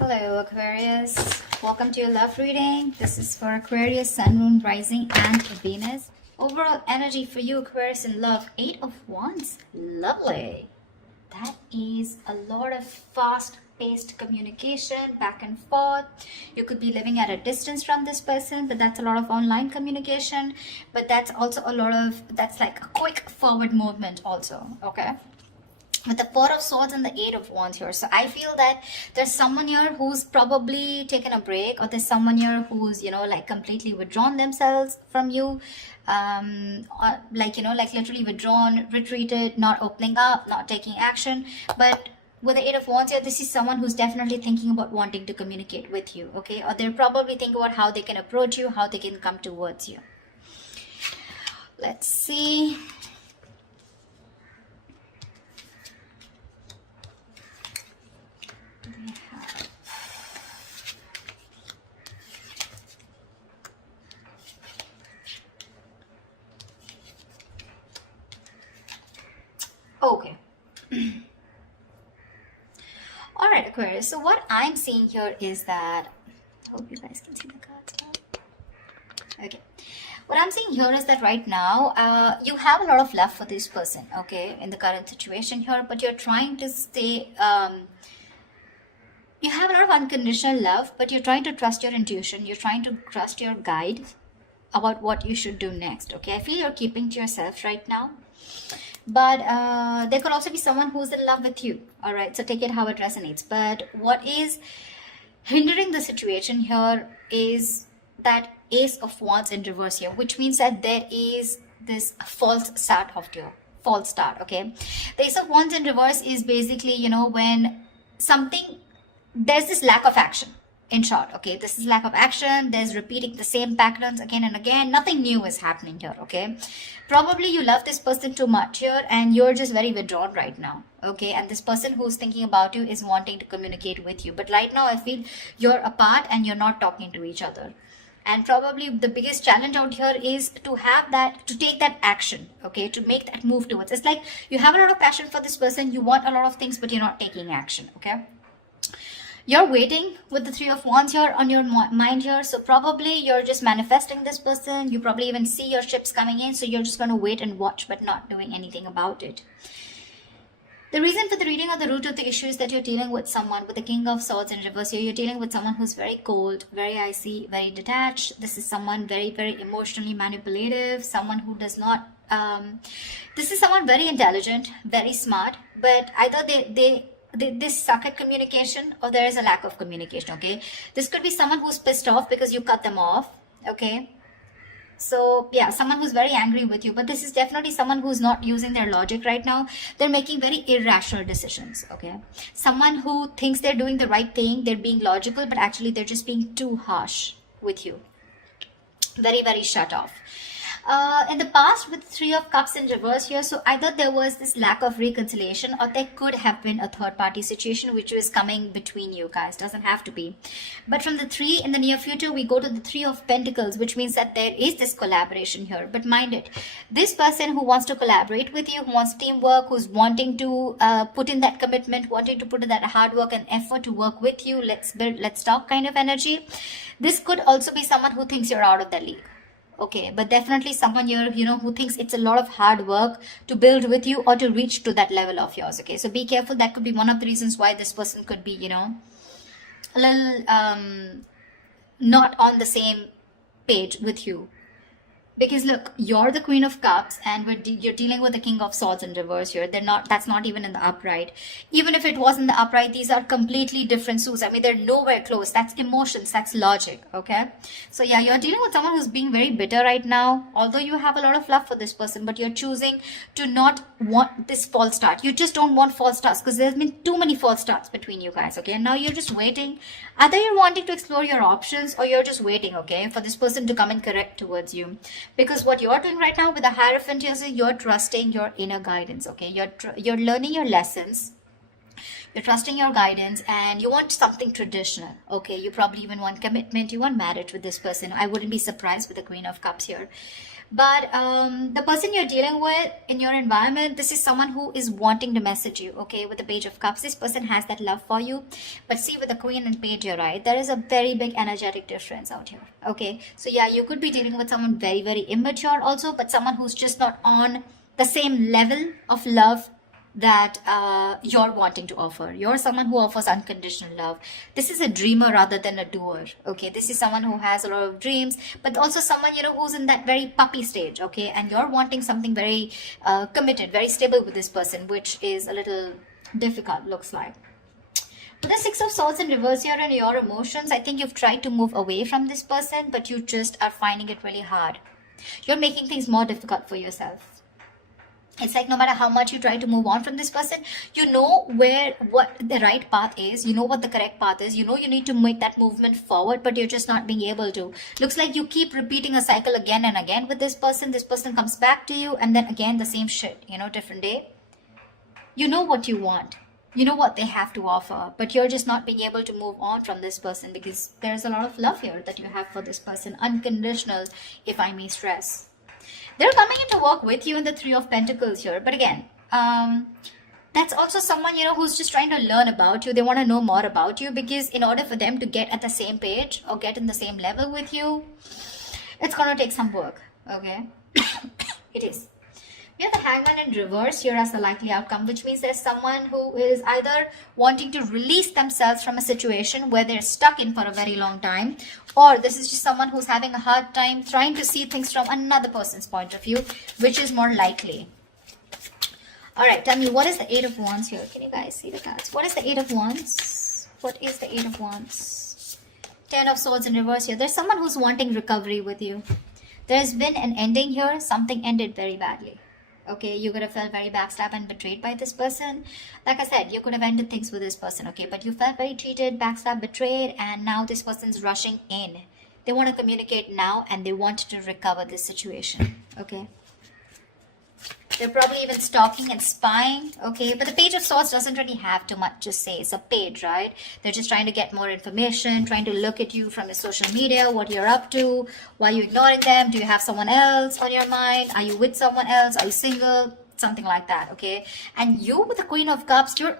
Hello Aquarius, welcome to your love reading. This is for Aquarius, Sun, Moon, Rising and Venus. Overall energy for you Aquarius in love, 8 of Wands. Lovely. That is a lot of fast-paced communication, back and forth. You could be living at a distance from this person, but that's a lot of online communication. But that's also a lot of, that's like a quick forward movement also, okay? With the Four of Swords and the Eight of Wands here. So I feel that there's someone here who's probably taken a break, or there's someone here who's, like completely withdrawn themselves from you. Or like literally withdrawn, retreated, not opening up, not taking action. But with the Eight of Wands here, this is someone who's definitely thinking about wanting to communicate with you, okay? Or they're probably thinking about how they can approach you, how they can come towards you. Let's see. Okay. All right, Aquarius. So what I'm seeing here is that, I hope you guys can see the cards now. Okay. What I'm seeing here is that right now, you have a lot of love for this person, okay, in the current situation here, but you're trying to stay, you have a lot of unconditional love, but you're trying to trust your intuition. You're trying to trust your guide about what you should do next, okay? I feel you're keeping to yourself right now. But there could also be someone who's in love with you, all right? So take it how it resonates. But what is hindering the situation here is that Ace of Wands in reverse here, which means that there is this false start of your false start, okay? The Ace of Wands in reverse is basically, when something, there's this lack of action. In short, okay, this is lack of action. There's repeating the same patterns again and again. Nothing new is happening here, okay? Probably you love this person too much here and you're just very withdrawn right now, okay? And this person who's thinking about you is wanting to communicate with you. But right now, I feel you're apart and you're not talking to each other. And probably the biggest challenge out here is to have that, to take that action, okay? To make that move towards. It's like you have a lot of passion for this person. You want a lot of things, but you're not taking action, okay? You're waiting with the Three of Wands here on your mind here. So probably you're just manifesting this person. You probably even see your ships coming in. So you're just going to wait and watch, but not doing anything about it. The reason for the reading or the root of the issue is that you're dealing with someone with the King of Swords in reverse here. You're dealing with someone who's very cold, very icy, very detached. This is someone very, very emotionally manipulative. Someone who does not... this is someone very intelligent, very smart. But either they suck at communication or there is a lack of communication, okay? This could be someone who's pissed off because you cut them off, okay? So yeah, someone who's very angry with you, but this is definitely someone who's not using their logic right now. They're making very irrational decisions, okay? Someone who thinks they're doing the right thing, they're being logical, but actually they're just being too harsh with you. Very, very shut off. In the past with Three of Cups in reverse here, so either there was this lack of reconciliation or there could have been a third party situation which was coming between you guys. Doesn't have to be. But from the three in the near future, we go to the Three of Pentacles, which means that there is this collaboration here. But mind it, this person who wants to collaborate with you, who wants teamwork, who's wanting to put in that commitment, wanting to put in that hard work and effort to work with you, let's build, let's talk kind of energy. This could also be someone who thinks you're out of the league. Okay, but definitely someone here, who thinks it's a lot of hard work to build with you or to reach to that level of yours. Okay, so be careful. That could be one of the reasons why this person could be, a little not on the same page with you. Because look, you're the Queen of Cups and you're dealing with the King of Swords in reverse here. That's not even in the upright. Even if it was in the upright, these are completely different suits. I mean, they're nowhere close. That's emotions, that's logic, okay? So yeah, you're dealing with someone who's being very bitter right now. Although you have a lot of love for this person, but you're choosing to not want this false start. You just don't want false starts because there's been too many false starts between you guys, okay? And now you're just waiting. Either you're wanting to explore your options or you're just waiting, okay, for this person to come and correct towards you. Because what you're doing right now with the Hierophant is you're trusting your inner guidance, okay? You're learning your lessons. You're trusting your guidance and you want something traditional, okay? You probably even want commitment. You want marriage with this person. I wouldn't be surprised with the Queen of Cups here. But the person you're dealing with in your environment, this is someone who is wanting to message you, okay? With the Page of Cups, this person has that love for you. But see, with the Queen and Page here, right, there is a very big energetic difference out here. Okay, so yeah, you could be dealing with someone very, very immature also, but someone who's just not on the same level of love that you're wanting to offer. You're someone who offers unconditional love. This is a dreamer rather than a doer. Okay, this is someone who has a lot of dreams, but also someone, you know, who's in that very puppy stage. Okay, and you're wanting something very committed, very stable with this person, which is a little difficult, looks like. With the Six of Swords in reverse here and your emotions, I think you've tried to move away from this person, but you just are finding it really hard. You're making things more difficult for yourself. It's like no matter how much you try to move on from this person, you know what the right path is, you know what the correct path is, you know you need to make that movement forward, but you're just not being able to. Looks like you keep repeating a cycle again and again with this person. This person comes back to you and then again the same shit, you know, different day. You know what you want. You know what they have to offer, but you're just not being able to move on from this person because there's a lot of love here that you have for this person. Unconditional, if I may stress. They're coming in to work with you in the Three of Pentacles here. But again, that's also someone, you know, who's just trying to learn about you. They want to know more about you because in order for them to get at the same page or get in the same level with you, it's going to take some work. Okay? It is. We have the Hangman in reverse here as the likely outcome, which means there's someone who is either wanting to release themselves from a situation where they're stuck in for a very long time, or this is just someone who's having a hard time trying to see things from another person's point of view, which is more likely. All right, tell me, what is the Eight of Wands here? Can you guys see the cards? What is the Eight of Wands? What is the Eight of Wands? Ten of Swords in reverse here. There's someone who's wanting recovery with you. There's been an ending here. Something ended very badly. Okay, you could have felt very backstabbed and betrayed by this person. Like I said, you could have ended things with this person, okay? But you felt very cheated, backstabbed, betrayed, and now this person's rushing in. They want to communicate now and they want to recover this situation, okay? They're probably even stalking and spying, okay? But the Page of Swords doesn't really have too much to say. It's a page, right? They're just trying to get more information, trying to look at you from your social media, what you're up to, why are you ignoring them, do you have someone else on your mind, are you with someone else, are you single, something like that, okay? And you with the Queen of Cups, you're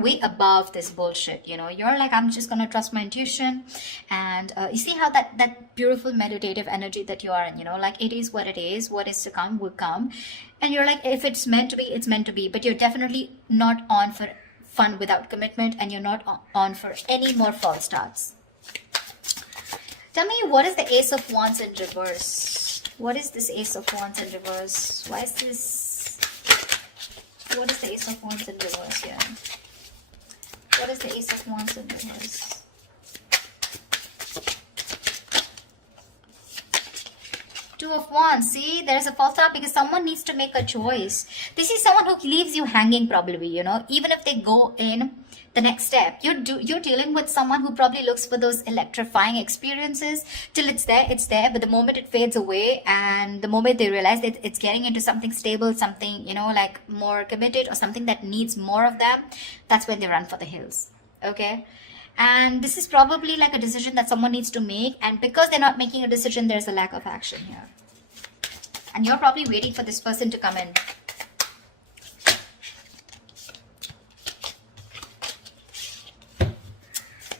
way above this bullshit, you know? You're like, I'm just gonna trust my intuition. And you see how that beautiful meditative energy that you are in, you know, like it is, what is to come will come. And you're like, if it's meant to be, it's meant to be. But you're definitely not on for fun without commitment, and you're not on for any more false starts. Tell me, what is the Ace of Wands in reverse? What is this Ace of Wands in reverse? Why is this? What is the Ace of Wands in reverse here? What is the Ace of Wands in reverse? Two of Wands. See, there's a false start because someone needs to make a choice. This is someone who leaves you hanging probably, you know, even if they go in the next step. You're dealing with someone who probably looks for those electrifying experiences till it's there, but the moment it fades away and the moment they realize that it's getting into something stable, something, you know, like more committed or something that needs more of them, that's when they run for the hills, okay? And this is probably like a decision that someone needs to make, and because they're not making a decision, there's a lack of action here. And you're probably waiting for this person to come in.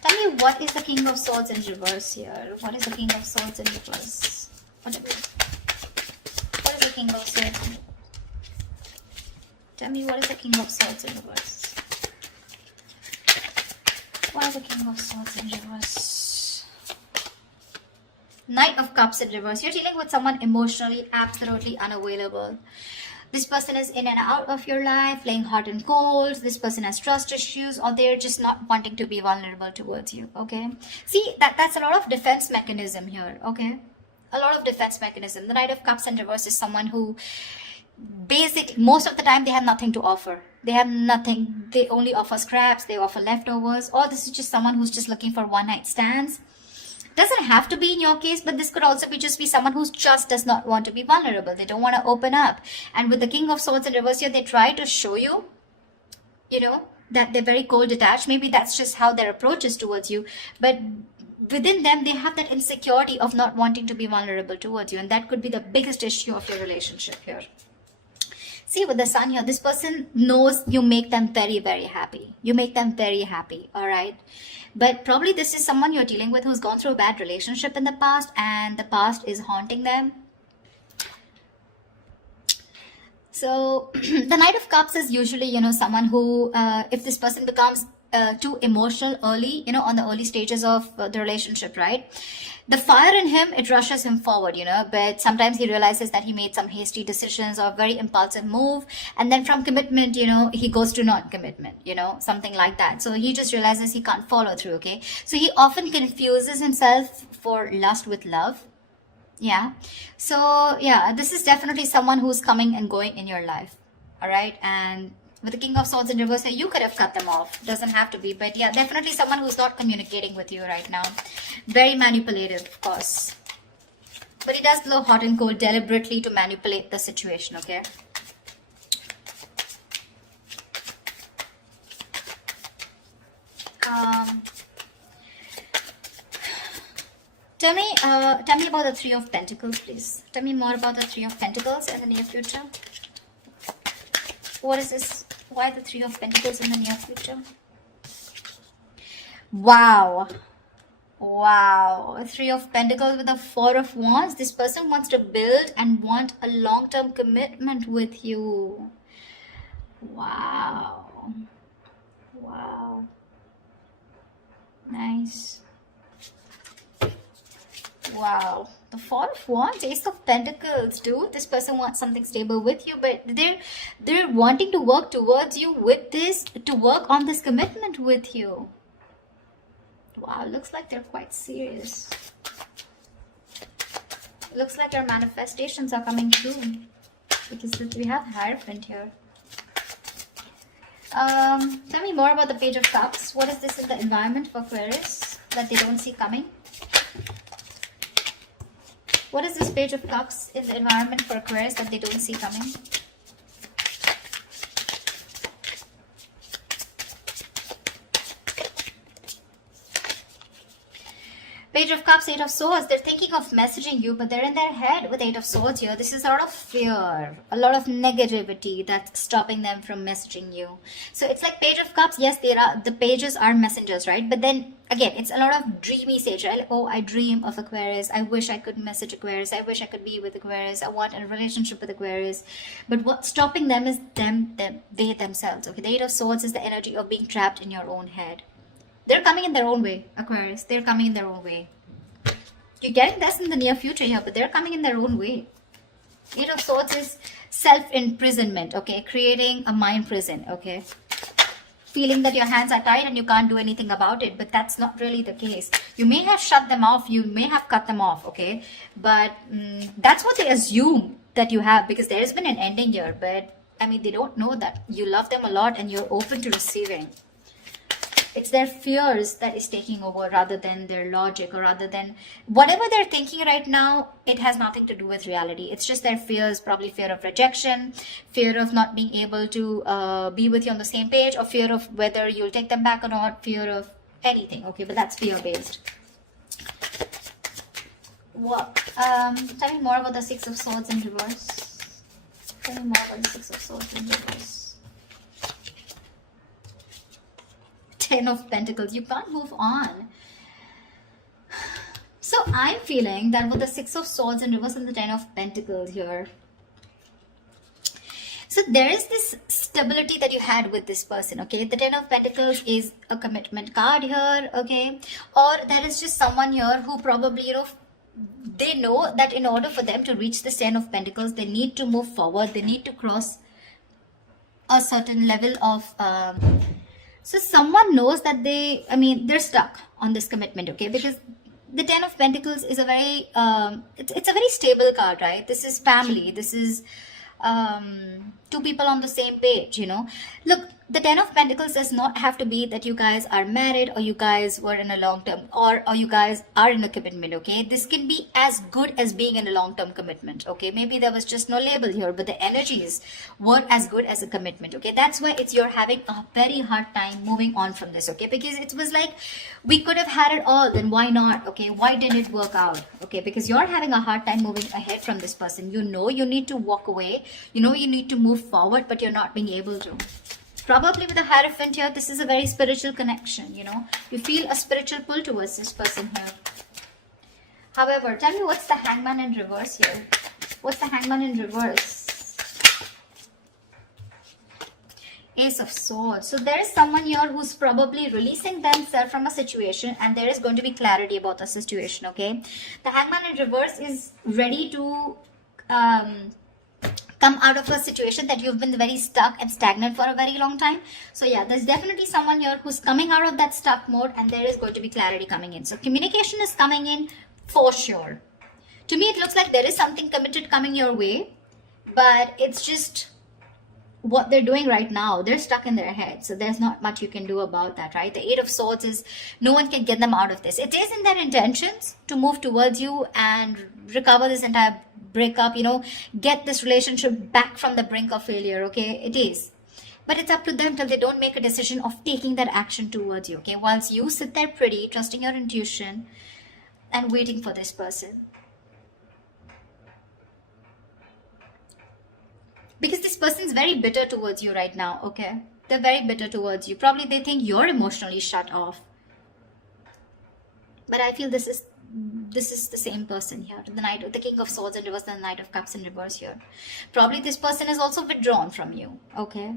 Tell me, what is the King of Swords in reverse here? What is the King of Swords in reverse? What is the King of Swords? Tell me, what is the King of Swords in reverse? What is the King of Swords in reverse? Knight of Cups in reverse. You're dealing with someone emotionally absolutely unavailable. This person is in and out of your life, playing hot and cold. This person has trust issues, or they're just not wanting to be vulnerable towards you, okay? See, that's a lot of defense mechanism here, okay? A lot of defense mechanism. The Knight of Cups in reverse is someone who basically, most of the time, they have nothing to offer. They have nothing. They only offer scraps. They offer leftovers. Or this is just someone who's just looking for one-night stands. Doesn't have to be in your case, but this could also be just someone who just does not want to be vulnerable. They don't want to open up. And with the King of Swords in reverse here, they try to show you, you know, that they're very cold detached. Maybe that's just how their approach is towards you. But within them, they have that insecurity of not wanting to be vulnerable towards you. And that could be the biggest issue of your relationship here. See, with the sun here, this person knows you make them very, very happy. You make them very happy, all right? But probably this is someone you're dealing with who's gone through a bad relationship in the past, and the past is haunting them. So the Knight of Cups is usually, someone who, if this person becomes too emotional early, on the early stages of the relationship, right? The fire in him, it rushes him forward, but sometimes he realizes that he made some hasty decisions or very impulsive move. And then from commitment, he goes to non-commitment, something like that. So he just realizes he can't follow through, okay? So he often confuses himself for lust with love. Yeah. So yeah, this is definitely someone who's coming and going in your life. All right. And with the King of Swords in reverse, you could have cut them off. Doesn't have to be. But yeah, definitely someone who's not communicating with you right now. Very manipulative, of course. But he does blow hot and cold deliberately to manipulate the situation, okay? Tell me about the Three of Pentacles, please. Tell me more about the Three of Pentacles in the near future. What is this? Why the Three of Pentacles in the near future? Wow. Wow. Three of Pentacles with the Four of Wands. This person wants to build and want a long-term commitment with you. Wow. Wow. Nice. Wow. The Four of Wands, Ace of Pentacles, dude. This person wants something stable with you, but they're wanting to work towards you with this, to work on this commitment with you. Wow, looks like they're quite serious. Looks like your manifestations are coming true, because we have Hierophant here. Tell me more about the Page of Cups. What is this in the environment for Aquarius that they don't see coming? What is this Page of Cups in the environment for Aquarius that they don't see coming? Page of Cups, Eight of Swords. They're thinking of messaging you, but they're in their head with Eight of Swords here. This is a lot of fear, a lot of negativity that's stopping them from messaging you. So it's like Page of Cups. Yes, the pages are messengers, right? But then again, it's a lot of dreamy stage, right? Like, oh, I dream of Aquarius. I wish I could message Aquarius. I wish I could be with Aquarius. I want a relationship with Aquarius. But what's stopping them is they themselves. Okay, the Eight of Swords is the energy of being trapped in your own head. They're coming in their own way, Aquarius. They're coming in their own way. You're getting this in the near future here, but they're coming in their own way. Eight of Swords is self-imprisonment, okay? Creating a mind prison, okay? Feeling that your hands are tied and you can't do anything about it, but that's not really the case. You may have shut them off, you may have cut them off, okay? But that's what they assume that you have, because there has been an ending here, but I mean, they don't know that you love them a lot and you're open to receiving. It's their fears that is taking over rather than their logic, or rather than whatever they're thinking right now. It has nothing to do with reality. It's just their fears, probably fear of rejection, fear of not being able to be with you on the same page, or fear of whether you'll take them back or not, fear of anything. Okay, but that's fear based. What? Tell me more about the Six of Swords in reverse. Tell me more about the Six of Swords in reverse. Ten of Pentacles. You can't move on. So I'm feeling that with the Six of Swords in reverse and the Ten of Pentacles here, so there is this stability that you had with this person, okay? The Ten of Pentacles is a commitment card here, okay? Or there is just someone here who probably, they know that in order for them to reach this Ten of Pentacles, they need to move forward. They need to cross a certain level of... So someone knows that they're stuck on this commitment, okay? Because the Ten of Pentacles is a very, it's a very stable card, right? This is family. This is two people on the same page, Look, the Ten of Pentacles does not have to be that you guys are married, or you guys were in a long-term, or you guys are in a commitment, okay? This can be as good as being in a long-term commitment, okay? Maybe there was just no label here, but the energies were as good as a commitment, okay? That's why you're having a very hard time moving on from this, okay? Because it was like, we could have had it all, then why not, okay? Why didn't it work out, okay? Because you're having a hard time moving ahead from this person. You need to walk away. You need to move forward, but you're not being able to. Probably with the Hierophant here, this is a very spiritual connection, you know. You feel a spiritual pull towards this person here. However, tell me what's the Hangman in reverse here? What's the Hangman in reverse? Ace of Swords. So there is someone here who's probably releasing themselves from a situation, and there is going to be clarity about the situation, okay? The Hangman in reverse is ready to come out of a situation that you've been very stuck and stagnant for a very long time. So yeah, there's definitely someone here who's coming out of that stuck mode, and there is going to be clarity coming in. So communication is coming in for sure. To me, it looks like there is something committed coming your way, but it's just what they're doing right now. They're stuck in their head, so there's not much you can do about that, right? The Eight of Swords is no one can get them out of this. It is in their intentions to move towards you and recover this entire breakup, you know, get this relationship back from the brink of failure, okay? It is. But it's up to them till they don't make a decision of taking that action towards you, okay? Once you sit there pretty, trusting your intuition and waiting for this person. Because this person is very bitter towards you right now, okay? They're very bitter towards you. Probably they think you're emotionally shut off. But I feel this is the same person here. The King of Swords in reverse and the Knight of Cups in reverse here. Probably this person is also withdrawn from you, okay?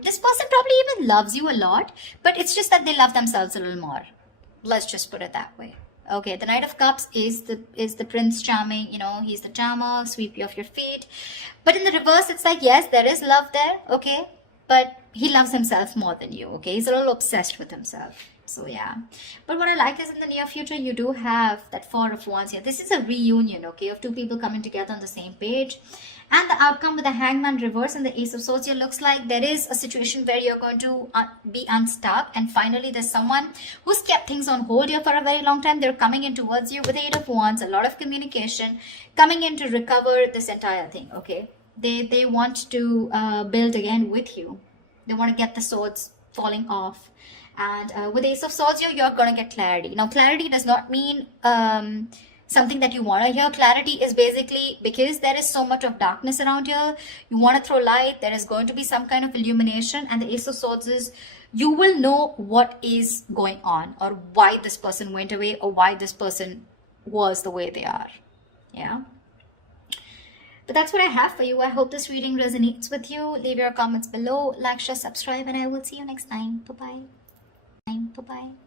This person probably even loves you a lot, but it's just that they love themselves a little more. Let's just put it that way. Okay, the Knight of Cups is the Prince Charming, you know, he's the charmer, sweep you off your feet. But in the reverse, it's like, yes, there is love there, okay? But he loves himself more than you, okay? He's a little obsessed with himself. So, yeah. But what I like is in the near future, you do have that Four of Wands here. This is a reunion, okay, of two people coming together on the same page. And the outcome with the Hangman reverse and the Ace of Swords here looks like there is a situation where you're going to be unstuck. And finally, there's someone who's kept things on hold here for a very long time. They're coming in towards you with the Eight of Wands, a lot of communication, coming in to recover this entire thing, okay? They want to build again with you. They want to get the swords falling off. And with Ace of Swords here, you're going to get clarity. Now, clarity does not mean something that you want to hear. Clarity is basically because there is so much of darkness around here, you want to throw light. There is going to be some kind of illumination. And the Ace of Swords is, you will know what is going on, or why this person went away, or why this person was the way they are. Yeah. But that's what I have for you. I hope this reading resonates with you. Leave your comments below, like, share, subscribe, and I will see you next time. Bye-bye. Bye-bye.